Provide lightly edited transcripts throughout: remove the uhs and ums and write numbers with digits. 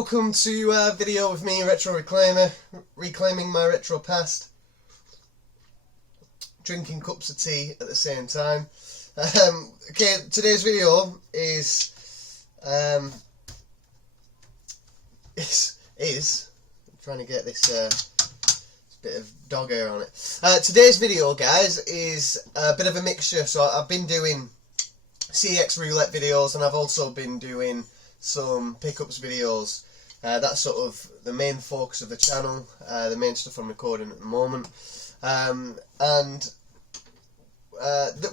welcome to a video with me, Retro Reclaimer, reclaiming my retro past, drinking cups of tea at the same time. Okay, today's video is I'm trying to get this bit of dog hair on it. Today's video, guys, is a bit of a mixture. So I've been doing CEX Roulette videos, and I've also been doing some pickups videos. That's sort of the main focus of the channel, the main stuff I'm recording at the moment.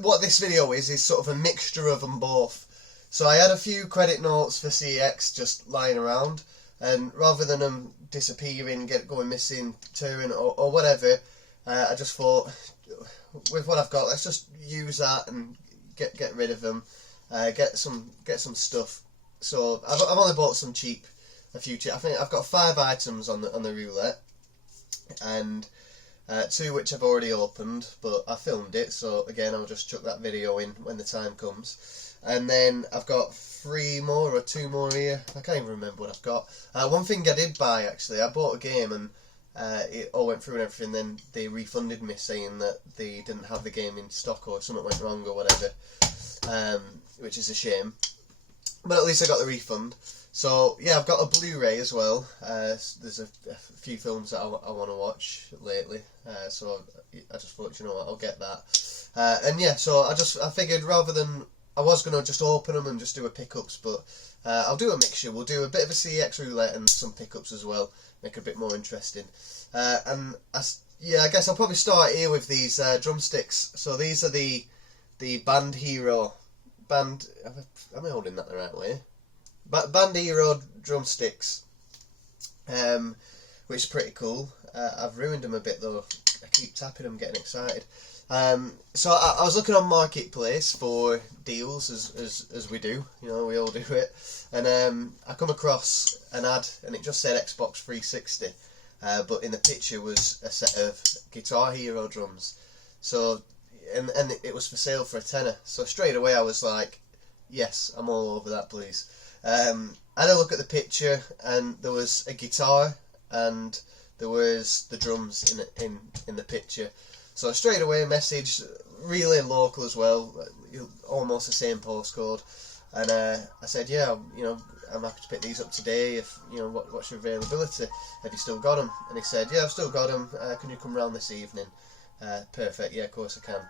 What this video is sort of a mixture of them both. So I had a few credit notes for CEX just lying around, and rather than them disappearing, going missing, tearing or whatever, I just thought, with what I've got, let's just use that and get rid of them, get some stuff. So I've only bought some cheap, a few cheap. I think I've got 5 items on the roulette, and 2 which I've already opened, but I filmed it. So again, I'll just chuck that video in when the time comes. And then I've got 3 more or 2 more here. I can't even remember what I've got. One thing I did buy, actually, I bought a game and it all went through and everything. Then they refunded me, saying that they didn't have the game in stock or something went wrong or whatever, which is a shame. But at least I got the refund. So yeah, I've got a Blu-ray as well. There's a few films that I want to watch lately. So I just thought, you know what, I'll get that. And yeah, so I figured, rather than, I was going to just open them and just do a pickups, but I'll do a mixture. We'll do a bit of a CEX Roulette and some pickups as well, make it a bit more interesting. And I guess I'll probably start here with these drumsticks. So these are the Band Hero. Am I holding that the right way? Band Hero drumsticks, which is pretty cool. I've ruined them a bit though. I keep tapping them, getting excited. So I was looking on Marketplace for deals, as we do. You know, we all do it. And I come across an ad, and it just said Xbox 360, but in the picture was a set of Guitar Hero drums. So. And it was for sale for £10. So straight away I was like, yes, I'm all over that, please. I had a look at the picture, and there was a guitar and there was the drums in the picture. So straight away a message, really local as well, almost the same postcode. And I said, yeah, you know, I'm happy to pick these up today. If you know, what's your availability? Have you still got them? And he said, yeah, I've still got them. Can you come round this evening? Perfect. Yeah, of course I can.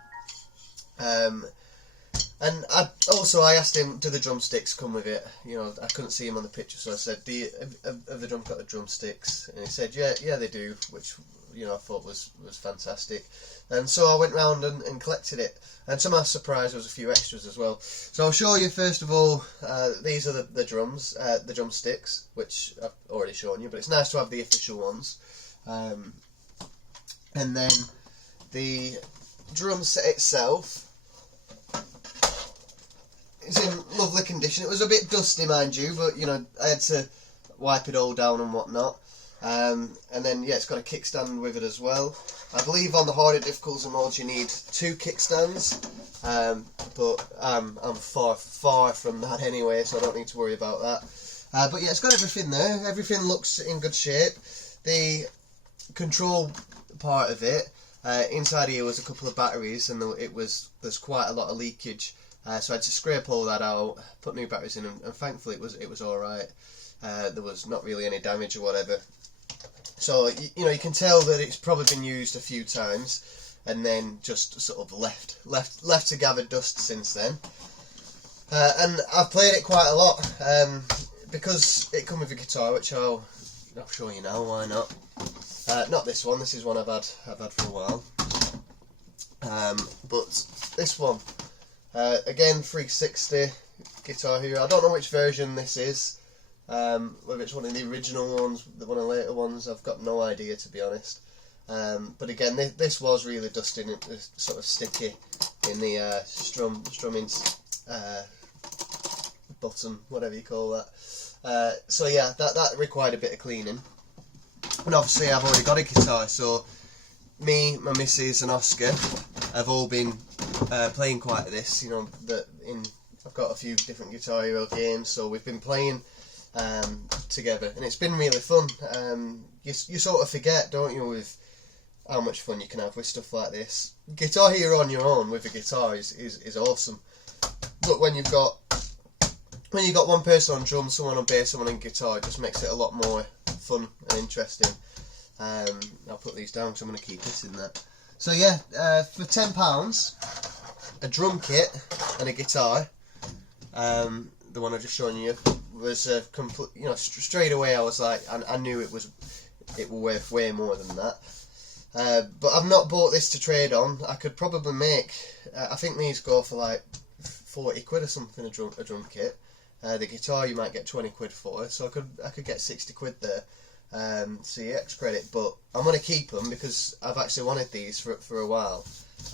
And I asked him, do the drumsticks come with it? You know, I couldn't see him on the picture, so I said, have the drums got the drumsticks? And he said, yeah, they do, which, you know, I thought was fantastic. And so I went round and collected it. And to my surprise, there was a few extras as well. So I'll show you, first of all, these are the drums, the drumsticks, which I've already shown you, but it's nice to have the official ones. And then the drum set itself is in lovely condition. It was a bit dusty, mind you, but you know, I had to wipe it all down and whatnot. And then yeah, it's got a kickstand with it as well. I believe on the harder difficulty modes you need 2 kickstands, but I'm far from that anyway, so I don't need to worry about that. But yeah, it's got everything there. Everything looks in good shape. The control part of it, inside here was a couple of batteries, and there's quite a lot of leakage. So I had to scrape all that out, put new batteries in, and thankfully it was all right. There was not really any damage or whatever. So you know, you can tell that it's probably been used a few times, and then just sort of left to gather dust since then. And I've played it quite a lot, because it comes with a guitar, which I'll show you now. Why not? Not this one. This is one I've had for a while. But this one, again, 360 Guitar Hero. I don't know which version this is. Whether it's one of the original ones, one of the later ones, I've got no idea, to be honest. But again, this was really dusty, and it was sort of sticky in the strumming button, whatever you call that. So yeah, that required a bit of cleaning. And obviously I've already got a guitar, so me, my missus and Oscar have all been playing quite this, you know, I've got a few different Guitar Hero games, so we've been playing together, and it's been really fun. You sort of forget, don't you, with how much fun you can have with stuff like this. Guitar Hero on your own with a guitar is awesome, but when you've got one person on drums, someone on bass, someone on guitar, it just makes it a lot more fun and interesting. I'll put these down because I'm going to keep this in there. So yeah, for £10, a drum kit and a guitar, the one I just shown you, was complete. You know, straight away I was like, I knew it was worth way more than that. But I've not bought this to trade on. I could probably make, I think these go for like 40 quid or something, a drum kit. The guitar you might get 20 quid for, so I could get 60 quid there. CEX credit, but I'm going to keep them because I've actually wanted these for a while.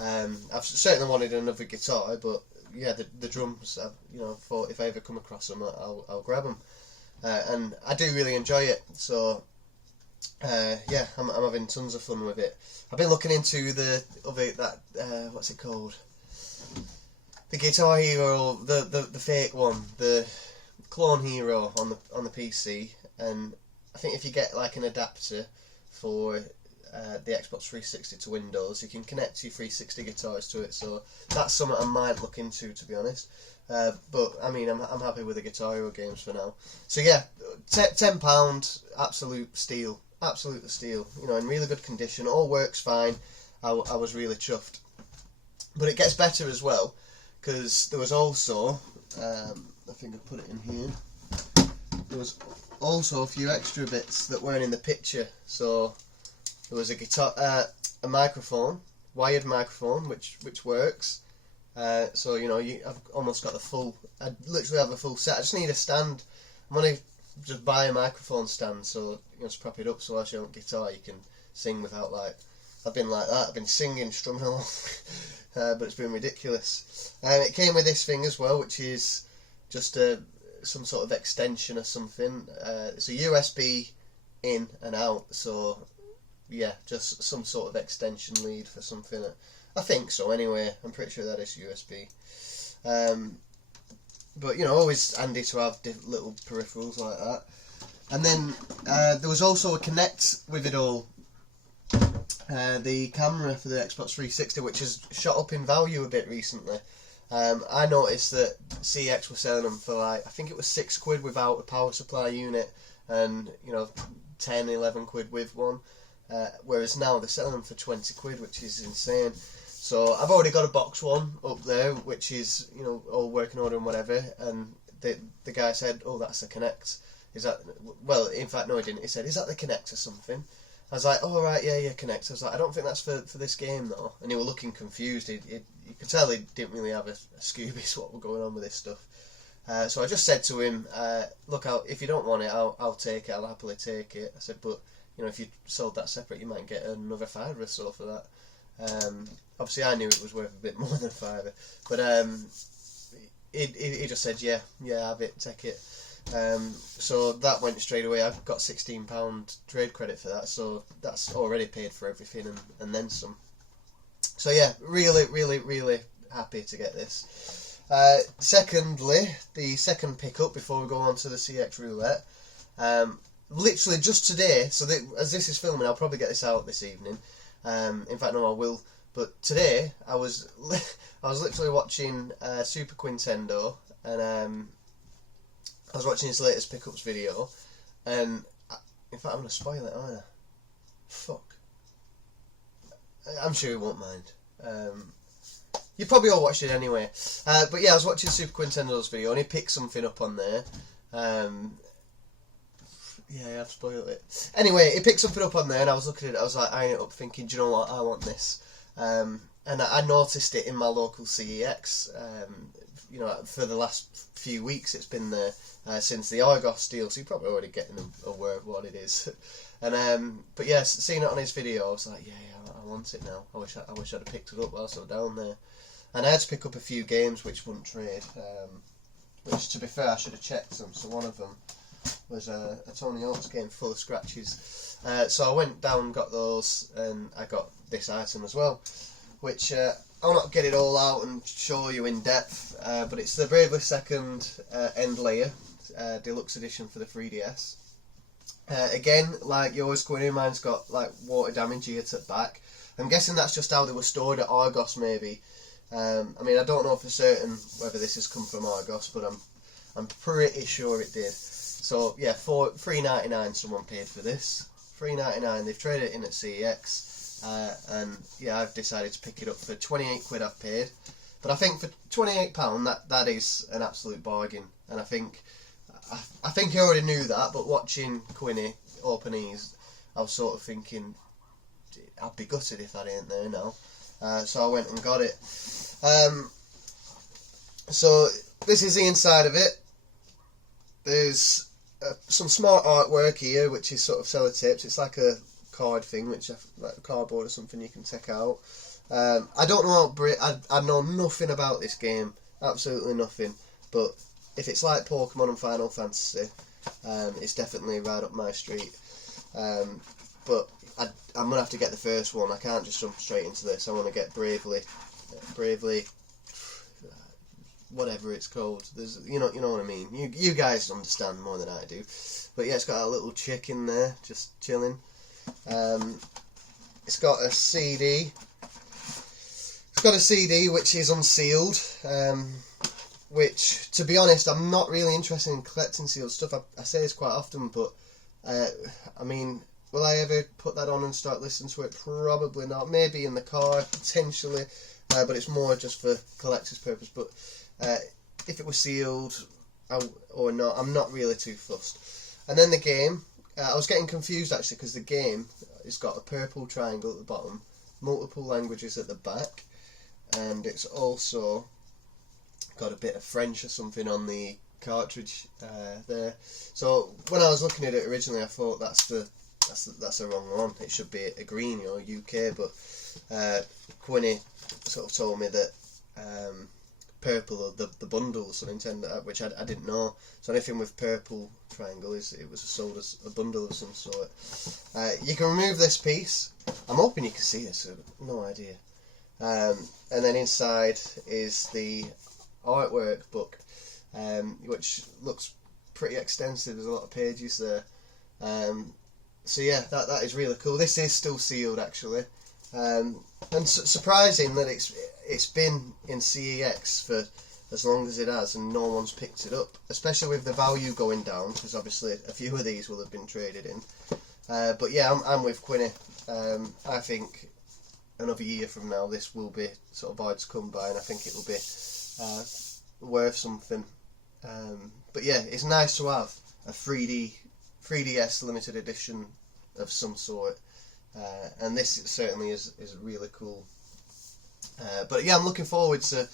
I've certainly wanted another guitar, but yeah, the drums, you know, thought if I ever come across them, I'll grab them. And I do really enjoy it, so yeah, I'm having tons of fun with it. I've been looking into what's it called? The Guitar Hero, the fake one, the Clone Hero on the PC, and I think if you get like an adapter for the Xbox 360 to Windows, you can connect your 360 guitars to it. So that's something I might look into, to be honest. But I mean, I'm happy with the Guitar Hero games for now. So yeah, £10, absolute steal, absolute steal. You know, in really good condition, all works fine. I was really chuffed. But it gets better as well, because there was also, I think I put it in here. There was also a few extra bits that weren't in the picture. So there was a guitar, a microphone, wired microphone, which works. So you know, I've almost got the full. I literally have a full set. I just need a stand. I'm gonna just buy a microphone stand, so you know, just prop it up so whilst you're on guitar you can sing without like. I've been like that. I've been singing, strumming along, but it's been ridiculous. It came with this thing as well, which is just some sort of extension or something. It's a USB in and out, so yeah, just some sort of extension lead for something. I think so anyway, I'm pretty sure that is USB. But you know, always handy to have little peripherals like that. And then there was also a Connect with it all. The camera for the Xbox 360, which has shot up in value a bit recently. I noticed that CEX were selling them for like, I think it was 6 quid without a power supply unit, and you know, 10, 11 quid with one. Whereas now they're selling them for 20 quid, which is insane. So I've already got a box one up there, which is, you know, all working order and whatever. And the guy said, "Oh, that's the Connect." Is that? Well, in fact, no, he didn't. He said, "Is that the Connect or something?" I was like, "Oh right, yeah, Connect." I was like, "I don't think that's for this game though." And he was looking confused. You could tell he didn't really have a Scoobies what were going on with this stuff. So I just said to him, "Look, if you don't want it, I'll take it. I'll happily take it." I said, "But you know, if you sold that separate, you might get another £5 or so for that." Obviously, I knew it was worth a bit more than £5, but he just said, "Yeah, have it, take it." So that went straight away. I've got £16 trade credit for that, so that's already paid for everything and then some. So yeah, really, really, really happy to get this. Secondly, the second pickup before we go on to the CEX Roulette, literally just today, so as this is filming, I'll probably get this out this evening. In fact, no, I will. But today, I was literally watching Super Quintendo, and I was watching his latest pickups video, and in fact, I'm gonna spoil it, aren't I? Fuck. I'm sure he won't mind. You probably all watched it anyway. But yeah, I was watching Super Quintendo's video, and he picked something up on there. Yeah, I've spoiled it. Anyway, he picked something up on there, and I was looking at it, I was like eyeing it up, thinking, do you know what, I want this. And I noticed it in my local CEX, you know, for the last few weeks it's been there, since the Argos deal, so you're probably already getting aware of what it is. And but yeah, seeing it on his video, I was like, yeah, I want it now. I wish I'd have picked it up whilst I was down there. And I had to pick up a few games which wouldn't trade, which, to be fair, I should have checked them. So one of them was a Tony Hawk's game full of scratches. So I went down and got those, and I got this item as well, which I'll not get it all out and show you in depth, but it's the Bravely Second end layer. Deluxe Edition for the 3DS. Again, like yours, Quinny, mine's got like water damage here to the back. I'm guessing that's just how they were stored at Argos, maybe. I mean, I don't know for certain whether this has come from Argos, but I'm pretty sure it did. So yeah, $3.99 someone paid for this. $3.99. They've traded it in at CEX, and yeah, I've decided to pick it up for 28 quid. I've paid, but I think for £28 that is an absolute bargain. And I think I already knew that, but watching Quinny open these, I was sort of thinking I'd be gutted if that ain't there now. So I went and got it. So this is the inside of it. There's some smart artwork here, which is sort of sellotapes. It's like a card thing, like cardboard or something you can take out. I don't know I know nothing about this game, absolutely nothing. But if it's like Pokemon and Final Fantasy, it's definitely right up my street. But I'm gonna have to get the first one. I can't just jump straight into this. I want to get Bravely, whatever it's called. There's, you know what I mean. You guys understand more than I do. But yeah, it's got a little chick in there, just chilling. It's got a CD. It's got a CD which is unsealed. Which, to be honest, I'm not really interested in collecting sealed stuff. I say this quite often, but I mean, will I ever put that on and start listening to it? Probably not. Maybe in the car, potentially, but it's more just for collector's purpose. But if it was sealed or not, I'm not really too fussed. And then the game, I was getting confused actually, because the game has got a purple triangle at the bottom, multiple languages at the back, and it's also got a bit of French or something on the cartridge there. So when I was looking at it originally, I thought that's the wrong one. It should be a green, UK. But Quinny sort of told me that purple or the bundles on Nintendo, which I didn't know. So anything with purple triangle it was sold as a bundle of some sort. You can remove this piece. I'm hoping you can see this. No idea. And then inside is the artwork book, which looks pretty extensive. There's a lot of pages there. So yeah, that is really cool. This is still sealed actually, and surprising that it's been in CEX for as long as it has, and no one's picked it up. Especially with the value going down, because obviously a few of these will have been traded in. But yeah, I'm with Quinny. I think another year from now, this will be sort of hard to come by, and I think it will be worth something. But yeah, it's nice to have a 3DS limited edition of some sort, and this certainly is really cool. But yeah, I'm looking forward to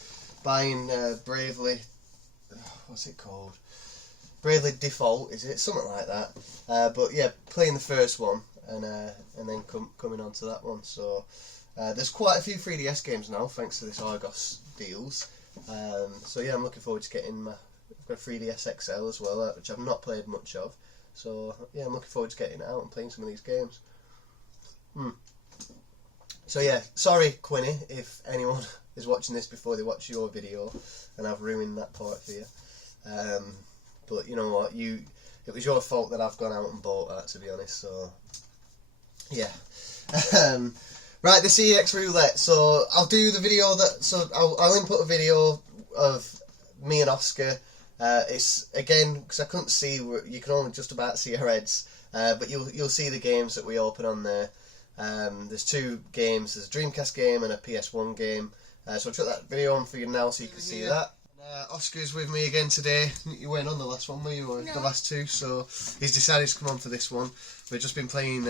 buying Bravely. What's it called? Bravely Default, is it? Something like that. But yeah, playing the first one and then coming on to that one. So there's quite a few 3DS games now, thanks to this Argos deals. So yeah, I'm looking forward to getting I've got a 3DS XL as well, which I've not played much of. So yeah, I'm looking forward to getting it out and playing some of these games. So yeah, sorry Quinny if anyone is watching this before they watch your video and I've ruined that part for you. But you know what, it was your fault that I've gone out and bought that, to be honest. So yeah. Right, the CEX Roulette. So I'll do the video I'll input a video of me and Oscar. It's again, because I couldn't see, you can only just about see our heads, but you'll see the games that we open on there. There's two games. There's a Dreamcast game and a PS1 game. So I'll put that video on for you now so you can see that. Oscar's with me again today. You weren't on the last one, were you? Or no. The last two, so he's decided to come on for this one. We've just been playing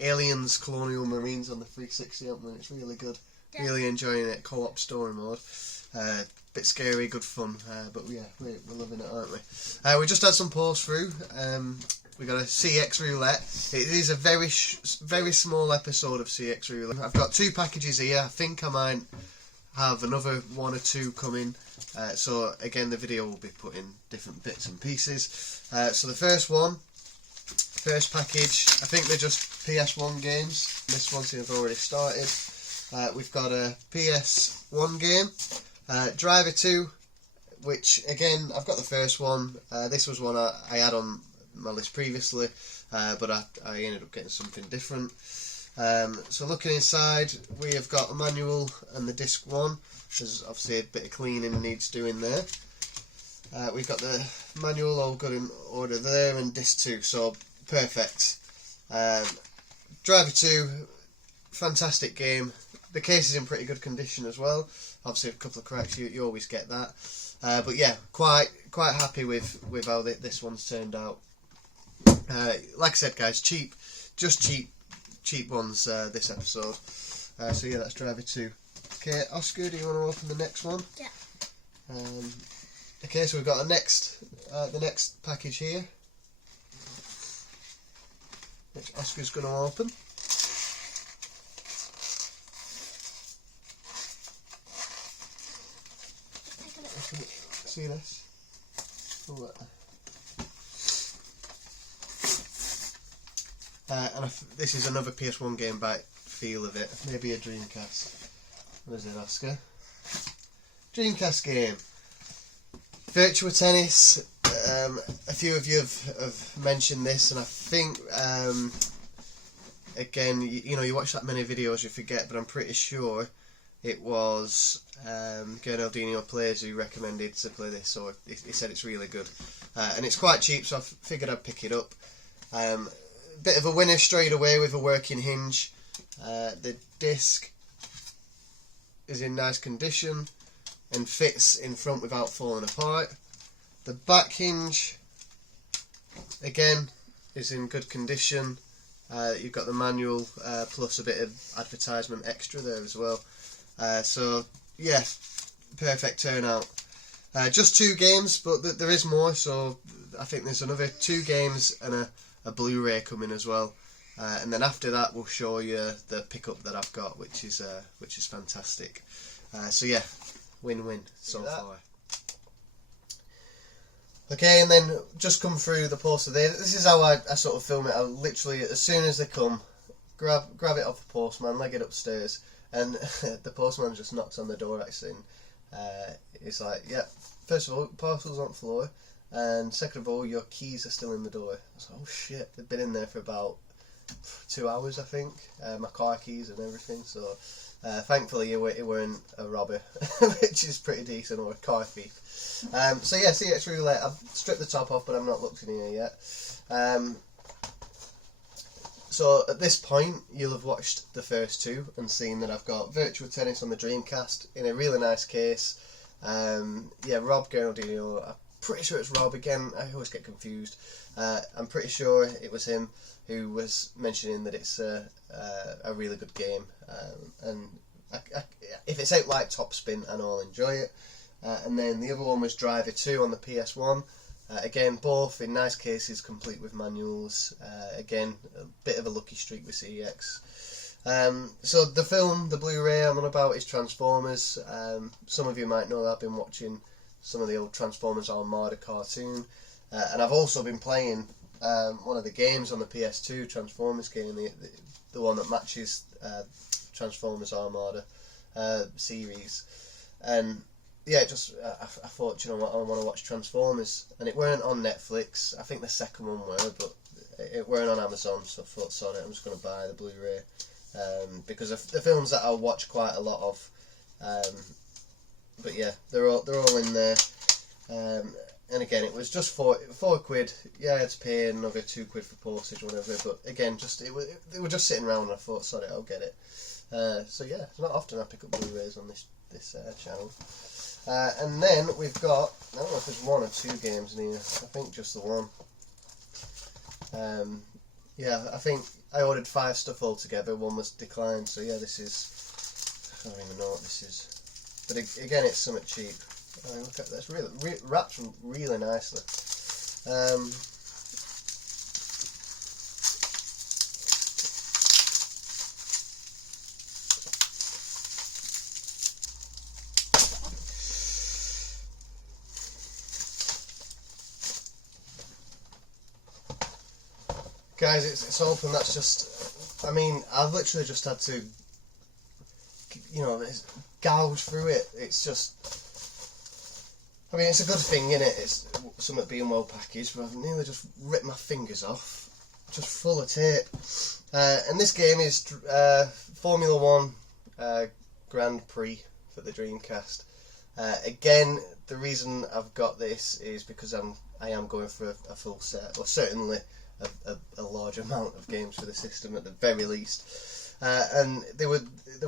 Aliens Colonial Marines on the 360, haven't we? It's really good. Yeah. Really enjoying it. Co-op story mode. Bit scary, good fun. But yeah, we're loving it, aren't we? We just had some posts through. We got a CEX Roulette. It is a very small episode of CEX Roulette. I've got two packages here. I think I might have another one or two coming. So again, the video will be put in different bits and pieces. So the first package, I think they're just PS1 games. This one seems to have already started. We've got a PS1 game, Driver 2, which again, I've got the first one. This was one I had on my list previously, but I ended up getting something different. So looking inside, we have got a manual and the disc 1. There's obviously a bit of cleaning needs doing there. We've got the manual all good in order there, and disc 2, so perfect. Driver 2, fantastic game. The case is in pretty good condition as well. Obviously a couple of cracks, you always get that. But yeah, quite happy with how this one's turned out. Like I said, guys, cheap ones this episode. So yeah, that's driver 2. Okay, Oscar, do you want to open the next one? Yeah. Okay, so we've got the next package here, which Oscar's going to open. See this? This is another PS1 game by feel of it. Maybe a Dreamcast. What is it, Oscar? Dreamcast game. Virtua Tennis. A few of you have mentioned this, and I think again, you watch that many videos, you forget, but I'm pretty sure it was Gernaldinho Plays who recommended to play this, or he said it's really good, and it's quite cheap, so I figured I'd pick it up. Bit of a winner straight away with a working hinge. The disc is in nice condition and fits in front without falling apart. The back hinge, again, is in good condition. You've got the manual plus a bit of advertisement extra there as well. So yeah, perfect turnout. Just 2 games, but there is more, so I think there's another 2 games and a Blu-ray coming as well. And then after that we'll show you the pickup that I've got, which is fantastic. So yeah, win-win so far. Okay, and then just come through the poster there. This is how I sort of film it. I literally, as soon as they come, grab it off the postman, leg it upstairs, and the postman just knocks on the door actually. And, he's like, yeah, first of all, parcel's on the floor, and second of all, your keys are still in the door. I was like, oh shit, they've been in there for about 2 hours, I think. My car keys and everything. So thankfully it weren't a robber, which is pretty decent, or a car thief. So yeah, CEX Roulette. I've stripped the top off, but I've not looked in here yet. So at this point, you'll have watched the first 2 and seen that I've got Virtua Tennis on the Dreamcast in a really nice case. Yeah, Rob Gernaldinho. I'm pretty sure it's Rob again. I always get confused. I'm pretty sure it was him who was mentioning that it's a really good game. And if it's out like Top Spin, I know I'll enjoy it. And then the other one was Driver 2 on the PS1. Again, both in nice cases, complete with manuals. Again, a bit of a lucky streak with CEX. So the film, the Blu-ray I'm on about, is Transformers. Some of you might know that I've been watching some of the old Transformers Armada cartoon. And I've also been playing one of the games on the PS2, Transformers game, the one that matches Transformers Armada series. And yeah, I thought, you know what, I want to watch Transformers, and it weren't on Netflix. I think the second one were, but it weren't on Amazon, so I thought, sorry, I'm just going to buy the Blu-ray, because of the films that I'll watch quite a lot of. But yeah, they're all in there. And again, it was just four quid. Yeah, I had to pay another £2 for postage or whatever. But again, they were just sitting around, and I thought, sorry, I'll get it. So yeah, it's not often I pick up Blu-rays on this channel. And then we've got, I don't know if there's 1 or 2 games in here. I think just the one. Yeah, I think I ordered 5 stuff altogether. 1 was declined. So yeah, this is, I don't even know what this is. But again, it's something cheap. Look at this, really wrapped really nicely. Guys, it's open. That's just, I mean, I've literally just had to, gouge through it. It's just, I mean, it's a good thing, isn't it? It's something being well packaged, but I've nearly just ripped my fingers off. Just full of tape. And this game is Formula 1 Grand Prix for the Dreamcast. Again, the reason I've got this is because I am going for a full set, or certainly a large amount of games for the system at the very least. And they were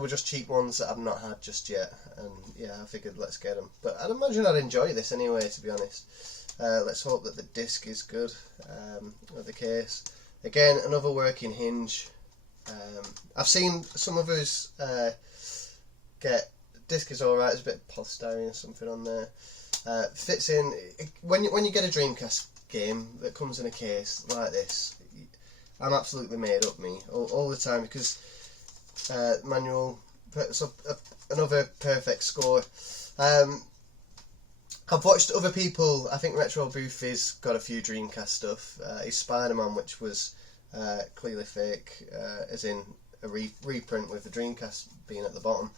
just cheap ones that I've not had just yet, and yeah, I figured let's get them. But I'd imagine I'd enjoy this anyway, to be honest. Let's hope that the disc is good, or the case. Again, another working hinge. I've seen some of us get disc is alright. There's a bit of polystyrene or something on there. Fits in when you get a Dreamcast game that comes in a case like this. I'm absolutely made up me all the time because manual. So another perfect score. I've watched other people. I think Retro Boofy's got a few Dreamcast stuff. His Spider-Man, which was clearly fake, as in a reprint with the Dreamcast being at the bottom.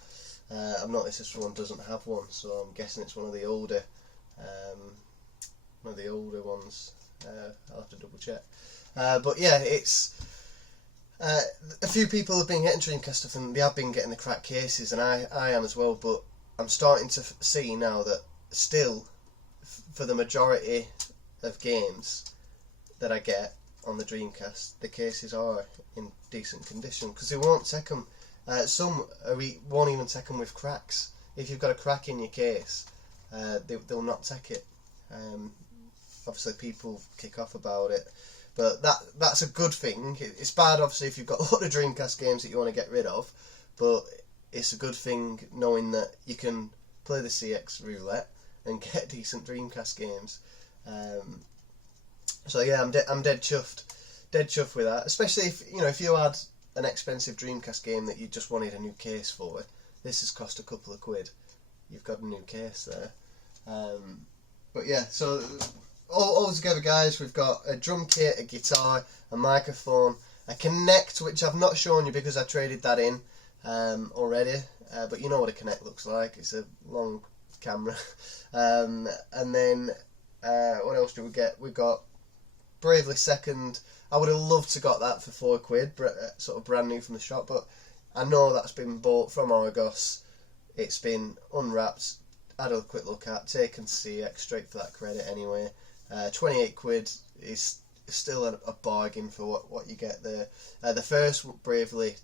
I've noticed this one doesn't have one, so I'm guessing it's one of the older ones. I'll have to double check. But yeah, it's a few people have been getting Dreamcast stuff, and they have been getting the cracked cases, and I am as well. But I'm starting to see now that still, for the majority of games that I get on the Dreamcast, the cases are in decent condition because they won't take them. Some won't even take them with cracks. If you've got a crack in your case, they'll not take it. Obviously, people kick off about it, but that's a good thing. It's bad, obviously, if you've got a lot of Dreamcast games that you want to get rid of, but it's a good thing knowing that you can play the CEX Roulette and get decent Dreamcast games. So yeah, I'm dead chuffed with that. Especially if you had an expensive Dreamcast game that you just wanted a new case for. This has cost a couple of quid. You've got a new case there. But yeah, so all together, guys, we've got a drum kit, a guitar, a microphone, a Kinect, which I've not shown you because I traded that in already. But you know what a Kinect looks like. It's a long camera. And then what else do we get? We've got Bravely Second. I would have loved to got that for £4, sort of brand new from the shop, but I know that's been bought from Argos. It's been unwrapped, had a quick look at, taken to CEX straight for that credit anyway. £28 is still a bargain for what you get there. The first Bravely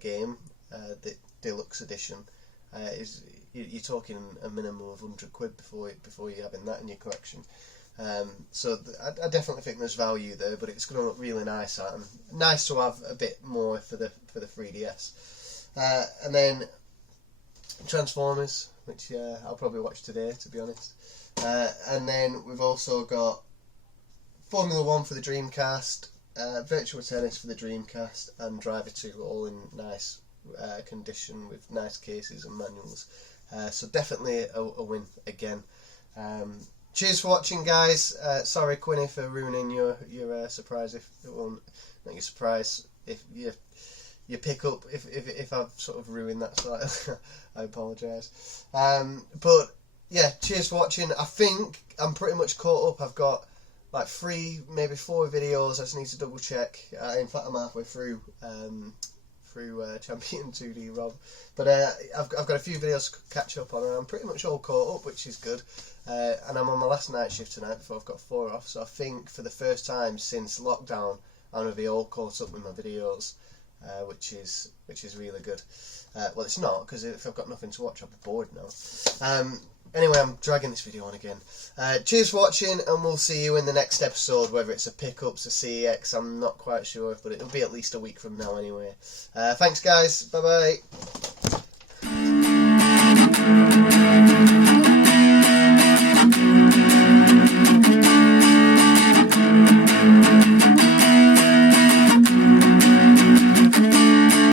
game, the deluxe edition, is you're talking a minimum of £100 before you're having that in your collection. So I definitely think there's value there, but it's going to look really nice and nice to have a bit more for the 3DS. And then Transformers, which I'll probably watch today, to be honest. And then we've also got Formula 1 for the Dreamcast, Virtual Tennis for the Dreamcast, and Driver 2, all in nice condition with nice cases and manuals. So definitely a win again. Cheers for watching, guys. Sorry, Quinny, for ruining your surprise. Not your surprise. If you pick up if I've sort of ruined that slightly, I apologise. But yeah, cheers for watching. I think I'm pretty much caught up. I've got like 3, maybe 4 videos. I just need to double check. In fact, I'm halfway through Champion 2D Rob, but I've got a few videos to catch up on, and I'm pretty much all caught up, which is good. And I'm on my last night shift tonight before I've got 4 off, so I think for the first time since lockdown I'm going to be all caught up with my videos, which is really good. Well, it's not, because if I've got nothing to watch I'll be bored now. Anyway, I'm dragging this video on again. Cheers for watching, and we'll see you in the next episode, whether it's a pickups, a CEX, I'm not quite sure, but it'll be at least a week from now anyway. Thanks, guys. Bye-bye.